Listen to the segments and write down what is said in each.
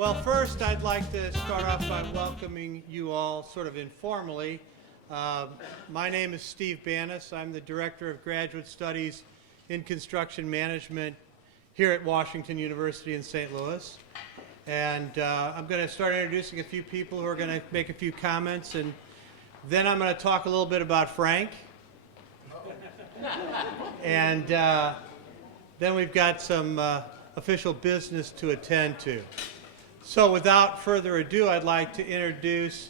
Well, first I'd like to start off by welcoming you all sort of informally. My name is Steve Banis. I'm the Director of Graduate Studies in Construction Management here at Washington University in St. Louis. And I'm going to start introducing a few people who are going to make a few comments, and then I'm going to talk a little bit about Frank. And then we've got some official business to attend to. So without further ado, I'd like to introduce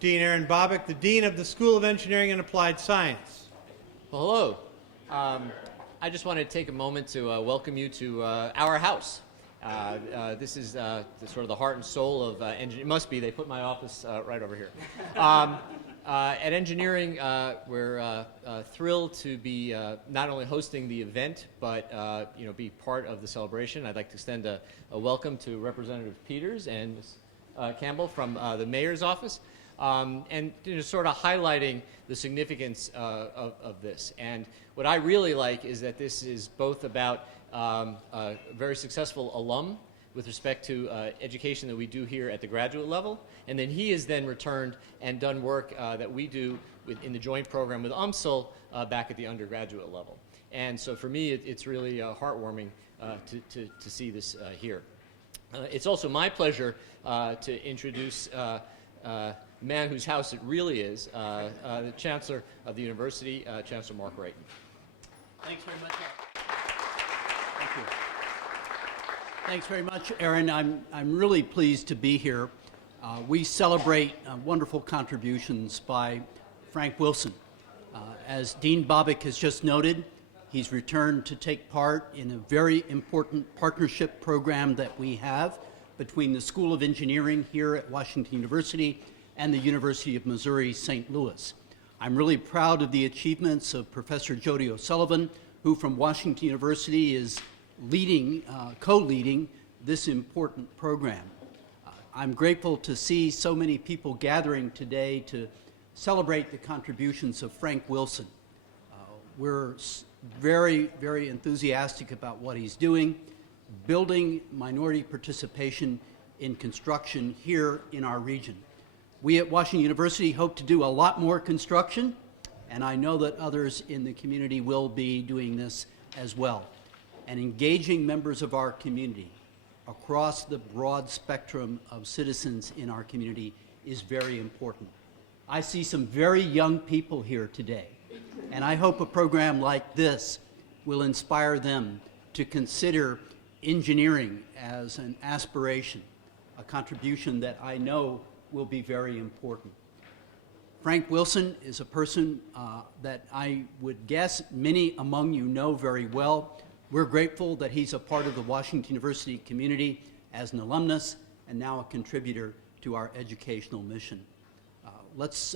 Dean Aaron Bobick, the Dean of the School of Engineering and Applied Science. Well, hello. I just wanted to take a moment to welcome you to our house. This is sort of the heart and soul of engineering. It must be. They put my office right over here. At Engineering, we're thrilled to be not only hosting the event, but be part of the celebration. I'd like to extend a welcome to Representative Peters and Ms. Campbell from the Mayor's office, and sort of highlighting the significance of this. And what I really like is that this is both about a very successful alum with respect to education that we do here at the graduate level, and then he has then returned and done work that we do in the joint program with UMSL back at the undergraduate level. And so for me, it's really heartwarming to see this here. It's also my pleasure to introduce a man whose house it really is, the Chancellor of the University, Chancellor Mark Wrighton. Thanks very much. Thank you. Thanks very much, Aaron. I'm really pleased to be here. We celebrate wonderful contributions by Frank Wilson. As Dean Bobick has just noted, he's returned to take part in a very important partnership program that we have between the School of Engineering here at Washington University and the University of Missouri, St. Louis. I'm really proud of the achievements of Professor Jody O'Sullivan, who from Washington University is co-leading this important program. I'm grateful to see so many people gathering today to celebrate the contributions of Frank Wilson. We're very, very enthusiastic about what he's doing, building minority participation in construction here in our region. We at Washington University hope to do a lot more construction, and I know that others in the community will be doing this as well. And engaging members of our community across the broad spectrum of citizens in our community is very important. I see some very young people here today, and I hope a program like this will inspire them to consider engineering as an aspiration, a contribution that I know will be very important. Frank Wilson is a person that I would guess many among you know very well. We're grateful that he's a part of the Washington University community as an alumnus and now a contributor to our educational mission. Let's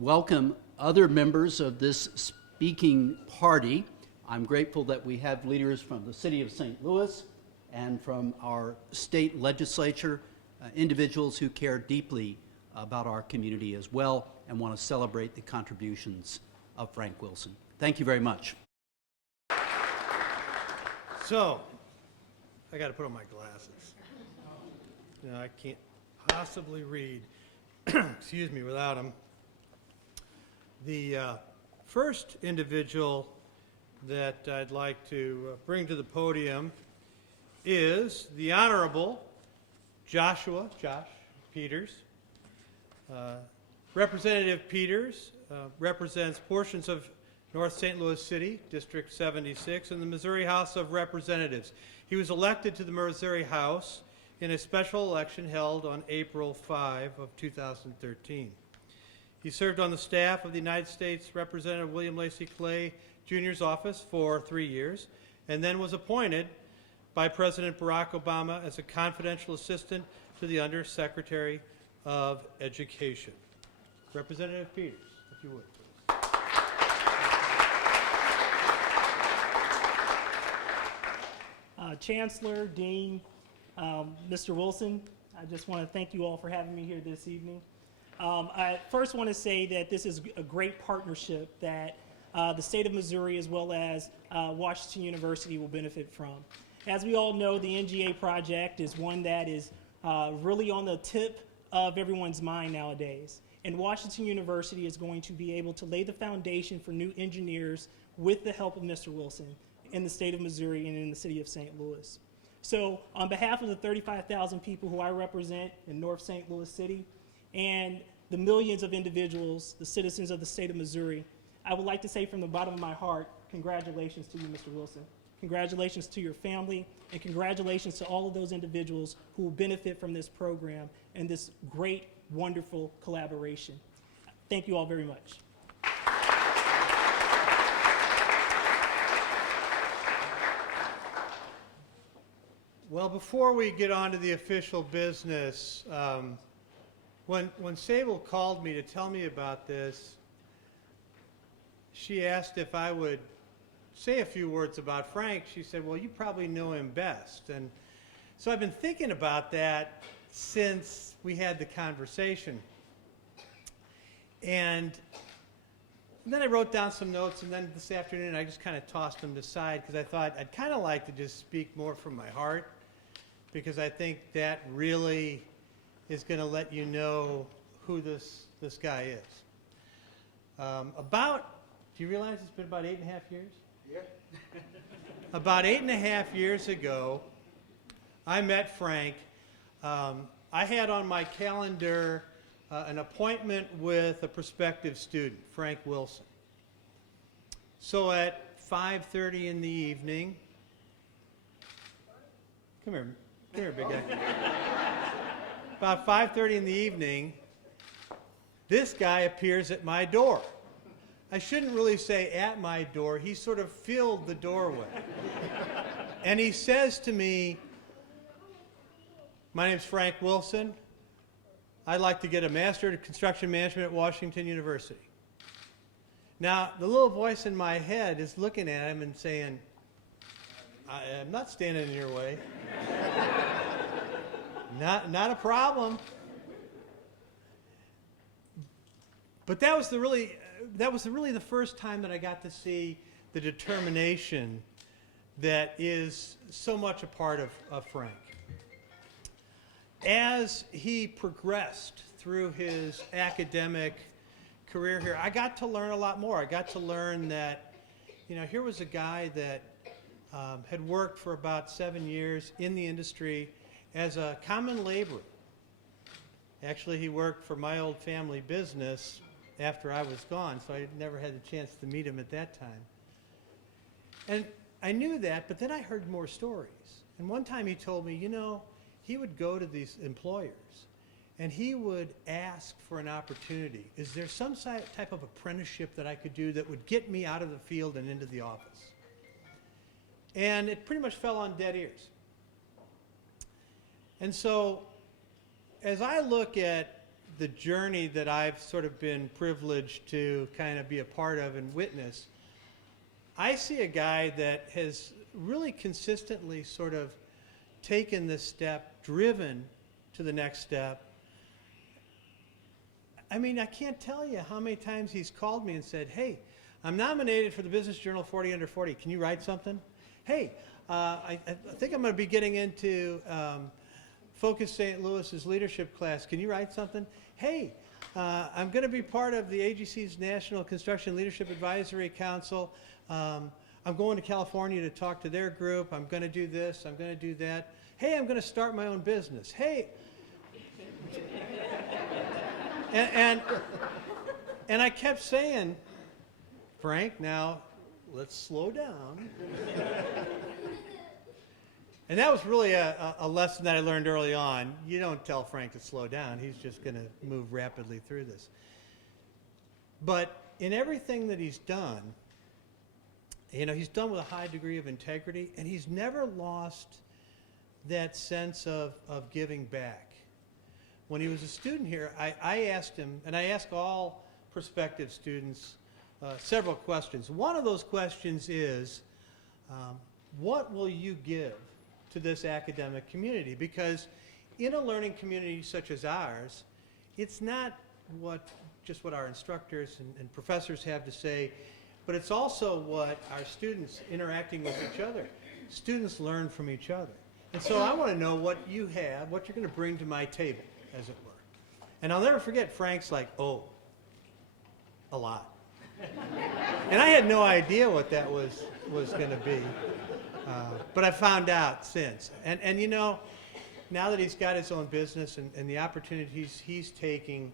welcome other members of this speaking party. I'm grateful that we have leaders from the city of St. Louis and from our state legislature, individuals who care deeply about our community as well and want to celebrate the contributions of Frank Wilson. Thank you very much. So, I got to put on my glasses. I can't possibly read, excuse me, without them. The first individual that I'd like to bring to the podium is the Honorable Josh Peters. Representative Peters represents portions of North St. Louis City, District 76, in the Missouri House of Representatives. He was elected to the Missouri House in a special election held on April 5 of 2013. He served on the staff of the United States Representative William Lacey Clay Jr.'s office for 3 years, and then was appointed by President Barack Obama as a confidential assistant to the Undersecretary of Education. Representative Peters, if you would, please. Chancellor, Dean, Mr. Wilson, I just want to thank you all for having me here this evening. I first want to say that this is a great partnership that the state of Missouri as well as Washington University will benefit from. As we all know, the NGA project is one that is really on the tip of everyone's mind nowadays. And Washington University is going to be able to lay the foundation for new engineers with the help of Mr. Wilson in the state of Missouri and in the city of St. Louis. So on behalf of the 35,000 people who I represent in North St. Louis City and the millions of individuals, the citizens of the state of Missouri, I would like to say from the bottom of my heart, congratulations to you, Mr. Wilson. Congratulations to your family, and congratulations to all of those individuals who will benefit from this program and this great, wonderful collaboration. Thank you all very much. Well, before we get on to the official business, when Sable called me to tell me about this, she asked if I would say a few words about Frank. She said, well, you probably know him best. And so I've been thinking about that since we had the conversation. And then I wrote down some notes, and then this afternoon I just kind of tossed them aside because I thought I'd kind of like to just speak more from my heart, because I think that really is going to let you know who this guy is. Do you realize it's been about 8.5 years? Yeah. About 8.5 years ago, I met Frank. I had on my calendar an appointment with a prospective student, Frank Wilson. So at 5:30 in the evening, come here, big guy. About 5:30 in the evening, this guy appears at my door. I shouldn't really say at my door. He sort of filled the doorway. And he says to me, my name's Frank Wilson. I'd like to get a Master of Construction Management at Washington University. Now, the little voice in my head is looking at him and saying, I'm not standing in your way. Not a problem. But that was really the first time that I got to see the determination that is so much a part of Frank. As he progressed through his academic career here, I got to learn a lot more. I got to learn that, here was a guy that had worked for about 7 years in the industry as a common laborer. Actually, he worked for my old family business after I was gone, so I never had the chance to meet him at that time. And I knew that, but then I heard more stories. And one time he told me, he would go to these employers and he would ask for an opportunity. Is there some type of apprenticeship that I could do that would get me out of the field and into the office? And it pretty much fell on dead ears. And so as I look at the journey that I've sort of been privileged to kind of be a part of and witness, I see a guy that has really consistently sort of taken this step, driven to the next step. I mean, I can't tell you how many times he's called me and said, hey, I'm nominated for the Business Journal 40 Under 40. Can you write something? Hey, I think I'm going to be getting into Focus St. Louis's leadership class. Can you write something? Hey, I'm going to be part of the AGC's National Construction Leadership Advisory Council. I'm going to California to talk to their group. I'm going to do this. I'm going to do that. Hey, I'm going to start my own business. Hey. and I kept saying, Frank, now let's slow down. And that was really a lesson that I learned early on. You don't tell Frank to slow down. He's just going to move rapidly through this. But in everything that he's done, he's done with a high degree of integrity, and he's never lost that sense of giving back. When he was a student here, I asked him, and I ask all prospective students several questions. One of those questions is, what will you give to this academic community? Because in a learning community such as ours, it's not just what our instructors and professors have to say, but it's also what our students interacting with each other. Students learn from each other. And so I want to know what you have, what you're going to bring to my table, as it were. And I'll never forget Frank's like, oh, a lot. And I had no idea what that was going to be. But I found out since. And you know, now that he's got his own business and the opportunities he's taking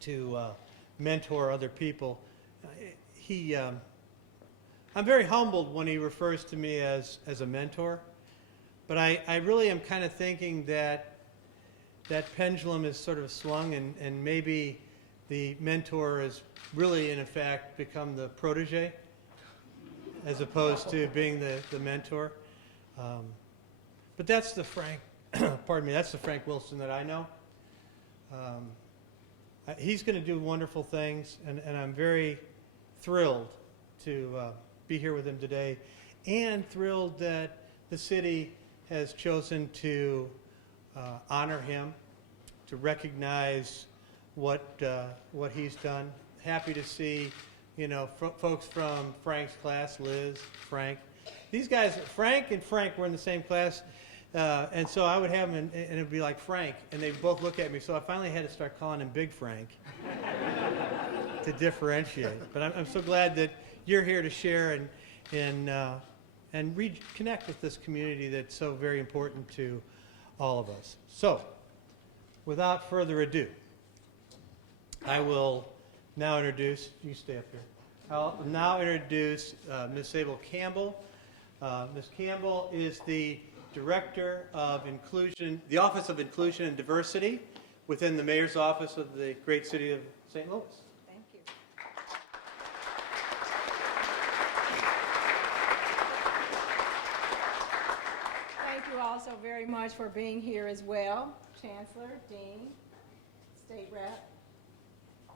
to mentor other people, I'm very humbled when he refers to me as a mentor. But I really am kind of thinking that pendulum is sort of swung, and maybe the mentor has really, in effect, become the protege as opposed to being the mentor. But that's the Frank, pardon me, that's the Frank Wilson that I know. He's going to do wonderful things, and I'm very thrilled to be here with him today, and thrilled that the city has chosen to honor him, to recognize what he's done. Happy to see, you know, folks from Frank's class, Liz, Frank. These guys, Frank and Frank were in the same class, and so I would have them, and it would be like Frank, and they'd both look at me. So I finally had to start calling him Big Frank to differentiate. But I'm so glad that you're here to share and reconnect with this community that's so very important to all of us. So, without further ado, I will now introduce, you stay up here. I'll now introduce Ms. Sable Campbell. Ms. Campbell is the Director of Inclusion, the Office of Inclusion and Diversity within the Mayor's Office of the great city of St. Louis. Thank you. Thank you all so very much for being here as well. Chancellor, Dean, State Rep,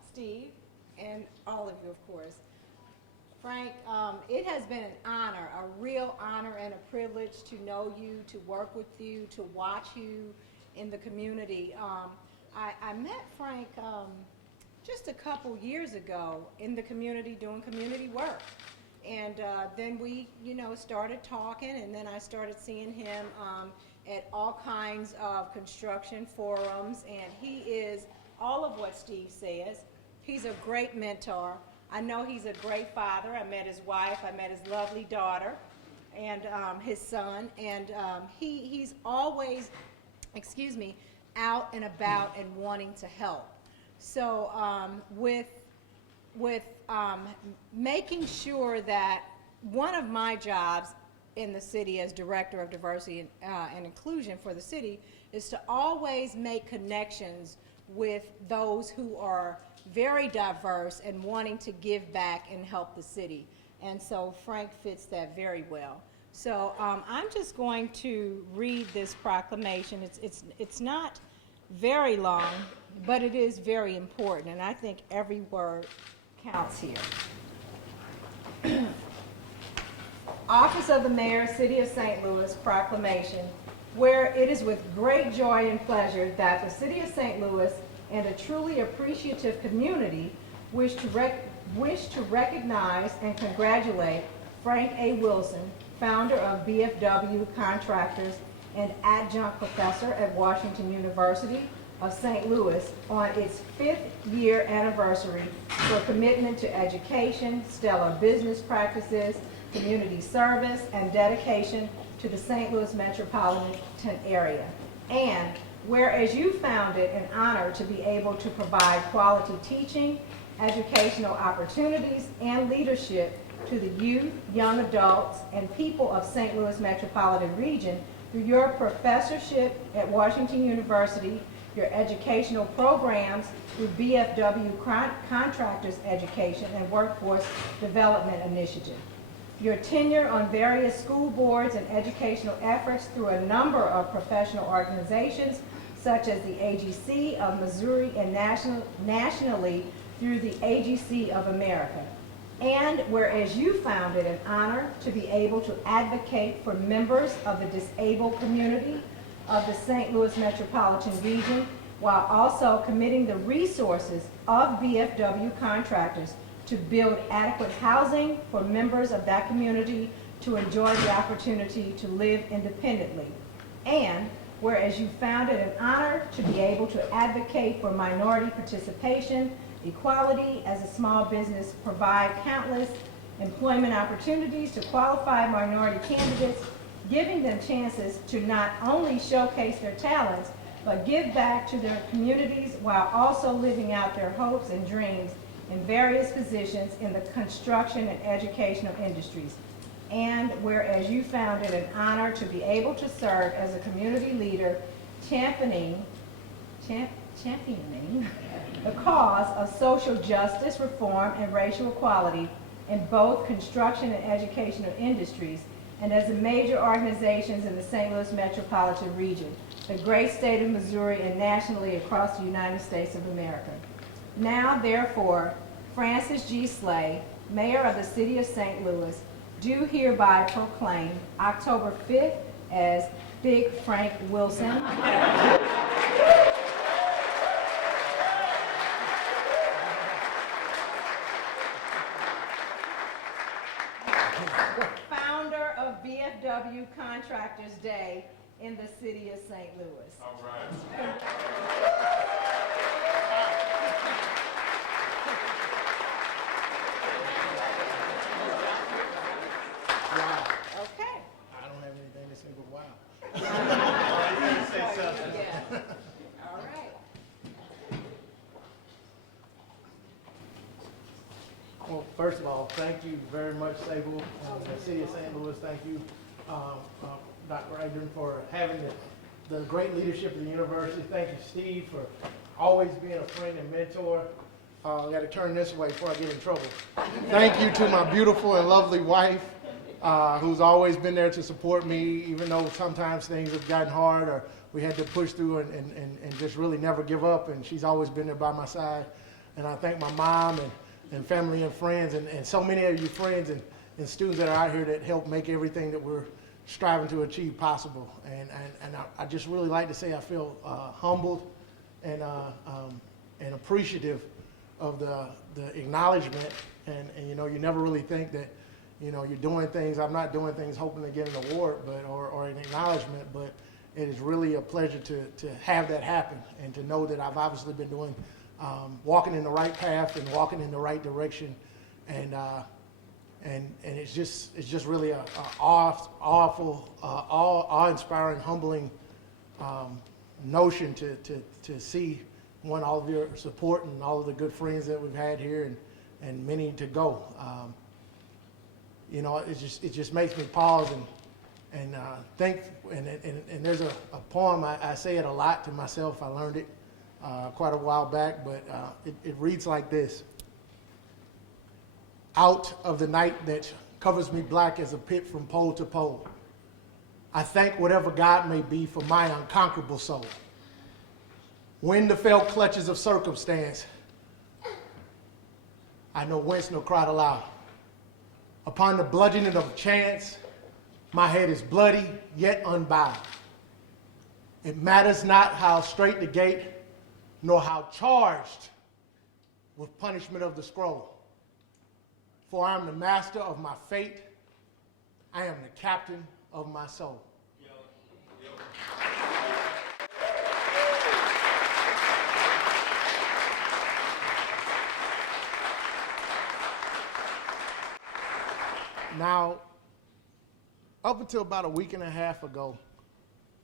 Steve, and all of you, of course. Frank, it has been an honor, a real honor and a privilege to know you, to work with you, to watch you in the community. I met Frank just a couple years ago in the community doing community work. And then we, you know, started talking, and then I started seeing him at all kinds of construction forums, and he is all of what Steve says. He's a great mentor. I know he's a great father. I met his wife, I met his lovely daughter, and his son, and he's always, out and about and wanting to help. So with making sure that one of my jobs in the city as Director of Diversity and Inclusion for the city is to always make connections with those who are very diverse and wanting to give back and help the city. And so Frank fits that very well. So I'm just going to read this proclamation. It's not very long, but it is very important, and I think every word counts here. Office of the Mayor, City of St. Louis, Proclamation, where it is with great joy and pleasure that the City of St. Louis and a truly appreciative community wish to recognize and congratulate Frank A. Wilson, founder of BFW Contractors and adjunct professor at Washington University of St. Louis, on its 5th year anniversary for commitment to education, stellar business practices, community service, and dedication to the St. Louis metropolitan area. And whereas you found it an honor to be able to provide quality teaching, educational opportunities, and leadership to the youth, young adults, and people of St. Louis metropolitan region through your professorship at Washington University, your educational programs through BFW Contractors Education and Workforce Development Initiative, your tenure on various school boards and educational efforts through a number of professional organizations such as the AGC of Missouri and nationally through the AGC of America. And whereas you found it an honor to be able to advocate for members of the disabled community of the St. Louis metropolitan region, while also committing the resources of BFW Contractors to build adequate housing for members of that community to enjoy the opportunity to live independently. And whereas you found it an honor to be able to advocate for minority participation, equality as a small business, provide countless employment opportunities to qualified minority candidates, giving them chances to not only showcase their talents, but give back to their communities while also living out their hopes and dreams in various positions in the construction and educational industries. And whereas you found it an honor to be able to serve as a community leader championing the cause of social justice, reform, and racial equality in both construction and educational industries, and as the major organizations in the St. Louis metropolitan region, the great state of Missouri, and nationally across the United States of America. Now, therefore, Francis G. Slay, Mayor of the City of St. Louis, do hereby proclaim October 5th as Big Frank Wilson. Founder of VFW Contractors Day in the City of St. Louis. All right. Okay. I don't have anything to say but wow. Yeah. All right. Well, first of all, thank you very much, Sable, and the City of St. Louis. Thank you, Dr. Ragdon, for having the great leadership of the university. Thank you, Steve, for always being a friend and mentor. I got to turn this way before I get in trouble. Thank you to my beautiful and lovely wife, who's always been there to support me, even though sometimes things have gotten hard or we had to push through and just really never give up, and she's always been there by my side. And I thank my mom and family and friends and so many of you friends and students that are out here that help make everything that we're striving to achieve possible. And I just really like to say I feel humbled and appreciative of the acknowledgement. And you know, you never really think that, you know, you're doing things. I'm not doing things hoping to get an award or an acknowledgement, but it is really a pleasure to have that happen and to know that I've obviously been doing walking in the right path and walking in the right direction, and it's just really a awe-inspiring, humbling notion to see all of your support and all of the good friends that we've had here and many to go. You know, it just makes me pause and think. And there's a poem, I say it a lot to myself. I learned it quite a while back, but it reads like this. Out of the night that covers me black as a pit from pole to pole, I thank whatever God may be for my unconquerable soul. When the fell clutches of circumstance, I know whence no cry aloud. Upon the bludgeoning of chance, my head is bloody yet unbowed. It matters not how straight the gate, nor how charged with punishment of the scroll. For I am the master of my fate. I am the captain of my soul. Now, up until about a week and a half ago,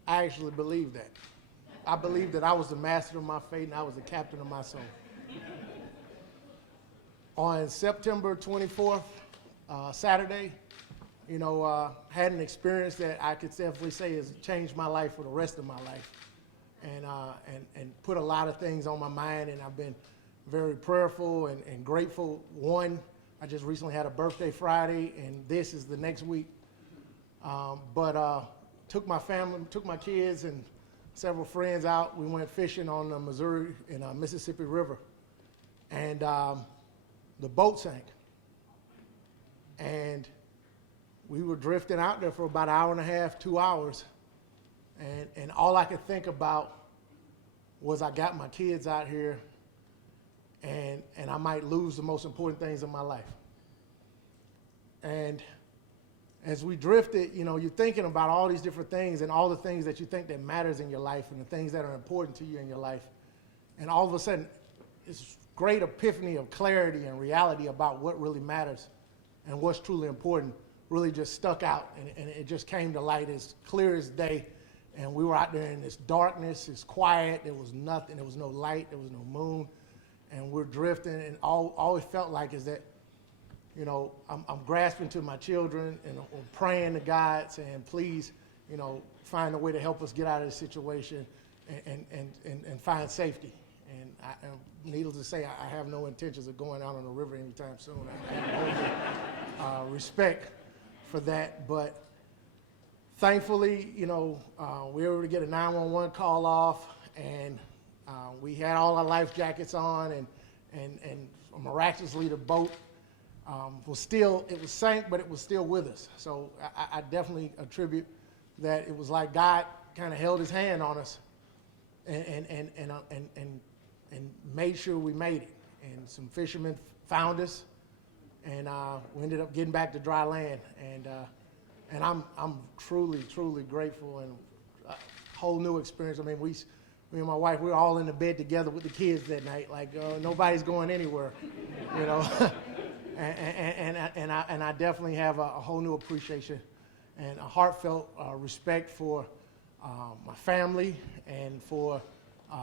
I actually believed that. I believed that I was the master of my fate and I was the captain of my soul. On September 24th, Saturday, you know, had an experience that I could definitely say has changed my life for the rest of my life, and put a lot of things on my mind, and I've been very prayerful and grateful. One, I just recently had a birthday Friday, and this is the next week. But took my family, took my kids and several friends out. We went fishing on the Missouri and Mississippi River, and the boat sank. And we were drifting out there for about an hour and a half, 2 hours, and all I could think about was I got my kids out here, and I might lose the most important things in my life. And as we drifted, you're thinking about all these different things and all the things that you think that matters in your life and the things that are important to you in your life. And all of a sudden, it's great epiphany of clarity and reality about what really matters and what's truly important really just stuck out, and it just came to light as clear as day. And we were out there in this darkness, it's quiet, there was nothing, there was no light, there was no moon, and we're drifting, and all it felt like is that, I'm grasping to my children and I'm praying to God, saying, please, find a way to help us get out of this situation and find safety. And needless to say, I have no intentions of going out on the river anytime soon. I have respect for that, but thankfully, we were able to get a 911 call off, and we had all our life jackets on, and miraculously the boat it was sank, but it was still with us. So I definitely attribute that it was like God kind of held his hand on us and made sure we made it. And some fishermen found us, and we ended up getting back to dry land. And I'm truly, truly grateful, and a whole new experience. I mean, me and my wife, we were all in the bed together with the kids that night, like nobody's going anywhere, And I definitely have a whole new appreciation and a heartfelt respect for my family and for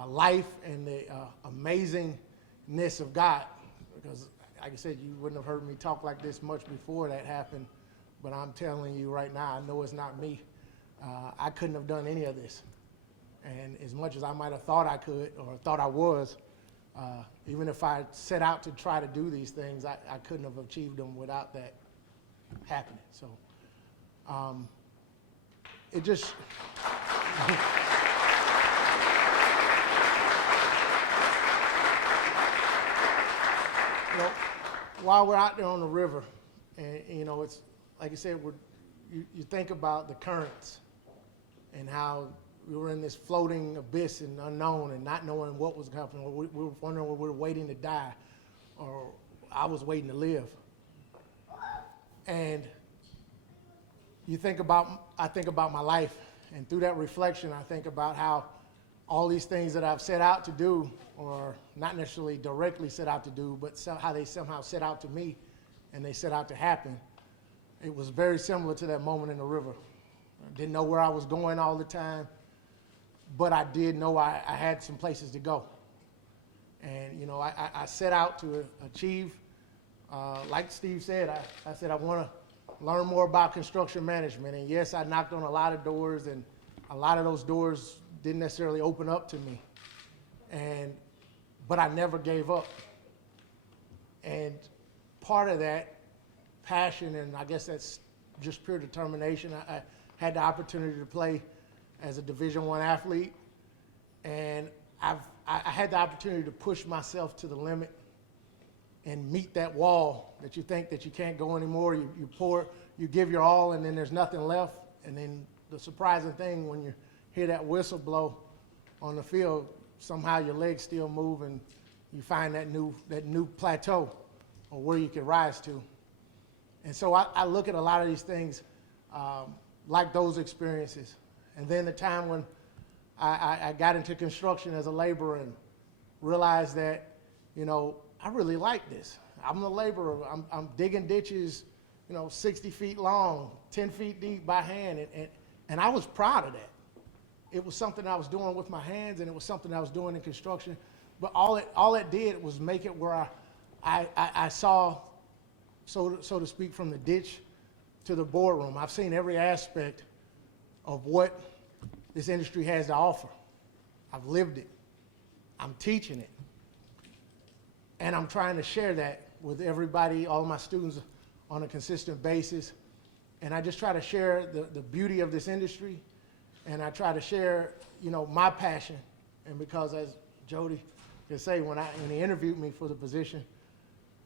life and the amazingness of God. Because, like I said, you wouldn't have heard me talk like this much before that happened. But I'm telling you right now, I know it's not me. I couldn't have done any of this. And as much as I might have thought I could or thought I was, even if I set out to try to do these things, I couldn't have achieved them without that happening. So it just... while we're out there on the river, and it's like I said, you think about the currents and how we were in this floating abyss and unknown and not knowing what was happening. We were wondering whether we were waiting to die or I was waiting to live. And I think about my life, and through that reflection, I think about how all these things that I've set out to do, or not necessarily directly set out to do, but how they somehow set out to me and they set out to happen. It was very similar to that moment in the river. I didn't know where I was going all the time, but I did know I had some places to go. And, I set out to achieve, like Steve said, I said I want to learn more about construction management. And yes, I knocked on a lot of doors, and a lot of those doors didn't necessarily open up to me. But I never gave up. And part of that passion, and I guess that's just pure determination, I had the opportunity to play as a Division I athlete, and I had the opportunity to push myself to the limit and meet that wall that you think that you can't go anymore. You give your all, and then there's nothing left. And then the surprising thing, when you hear that whistle blow on the field, somehow your legs still move, and you find that new plateau or where you can rise to. And so I look at a lot of these things like those experiences. And then the time when I got into construction as a laborer and realized that, I really like this. I'm a laborer. I'm digging ditches, 60 feet long, 10 feet deep by hand. And I was proud of that. It was something I was doing with my hands, and it was something I was doing in construction. But all it did was make it where I saw, so to speak, from the ditch to the boardroom. I've seen every aspect of what this industry has to offer. I've lived it. I'm teaching it. And I'm trying to share that with everybody, all my students, on a consistent basis. And I just try to share the beauty of this industry, and I try to share, my passion. And because, as Jody can say, when he interviewed me for the position,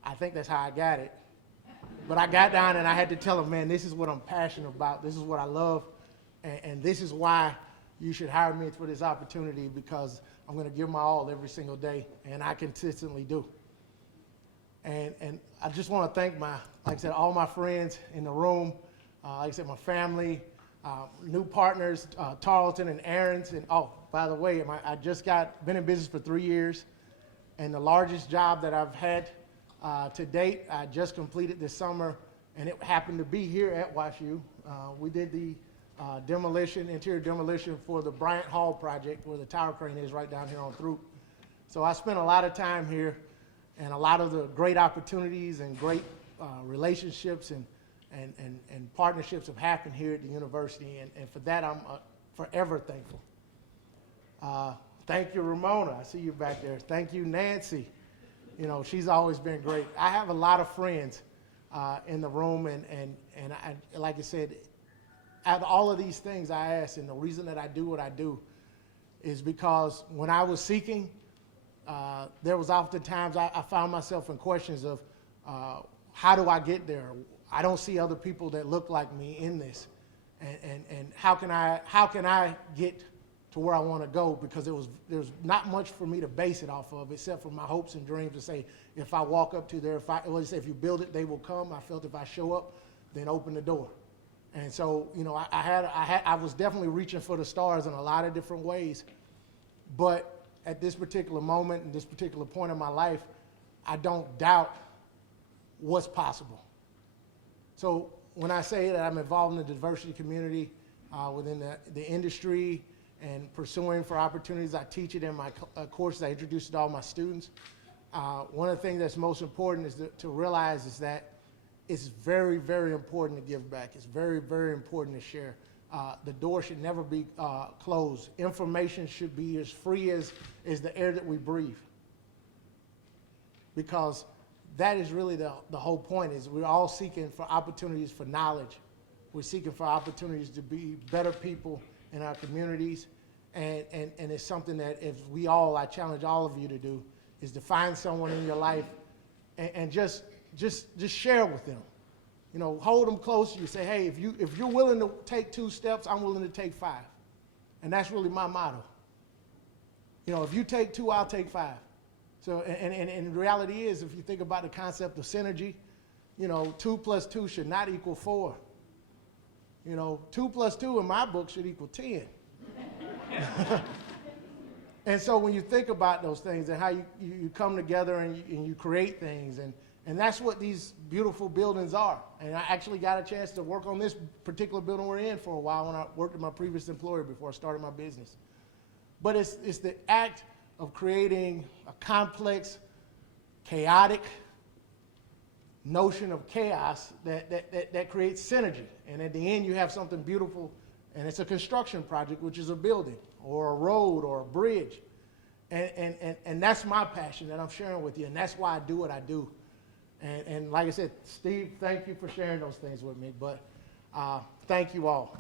I think that's how I got it. But I got down and I had to tell him, man, this is what I'm passionate about. This is what I love. And this is why you should hire me for this opportunity, because I'm going to give my all every single day, and I consistently do. And I just want to thank like I said, all my friends in the room, like I said, my family, new partners, Tarleton and Aaron's. And oh, by the way, I just been in business for 3 years, and the largest job that I've had to date, I just completed this summer, and it happened to be here at WashU. We did the interior demolition for the Bryant Hall project, where the tower crane is right down here on Throop. So I spent a lot of time here, and a lot of the great opportunities and great relationships and partnerships have happened here at the university, and for that I'm forever thankful. Thank you, Ramona. I see you back there. Thank you, Nancy. You know, she's always been great. I have a lot of friends in the room, and I, like I said, out of all of these things I ask, and the reason that I do what I do is because when I was seeking, there was oftentimes I found myself in questions of how do I get there? I don't see other people that look like me in this, and how can I get to where I want to go? Because there's not much for me to base it off of, except for my hopes and dreams to say, if I walk up to there, if you build it, they will come. I felt if I show up, then open the door. And so, you know, I was definitely reaching for the stars in a lot of different ways, but at this particular moment and this particular point in my life, I don't doubt what's possible. So when I say that I'm involved in the diversity community within the industry and pursuing for opportunities, I teach it in my courses. I introduce it to all my students. One of the things that's most important is to realize is that it's very, very important to give back. It's very, very important to share. The door should never be closed. Information should be as free as the air that we breathe. Because that is really the whole point, is we're all seeking for opportunities for knowledge. We're seeking for opportunities to be better people in our communities. And it's something that I challenge all of you to do, is to find someone in your life and just share with them. You know, hold them close. You say, hey, if you're willing to take 2 steps, I'm willing to take 5. And that's really my motto. You know, if you take 2, I'll take 5. So, and the reality is, if you think about the concept of synergy, you know, 2 + 2 should not equal 4. You know, 2 + 2 in my book should equal 10. And so when you think about those things and how you come together and you create things, and that's what these beautiful buildings are. And I actually got a chance to work on this particular building we're in for a while when I worked at my previous employer before I started my business. But it's the act of creating a complex, chaotic notion of chaos that creates synergy. And at the end, you have something beautiful, and it's a construction project, which is a building or a road or a bridge. And that's my passion that I'm sharing with you, and that's why I do what I do. And like I said, Steve, thank you for sharing those things with me, but thank you all.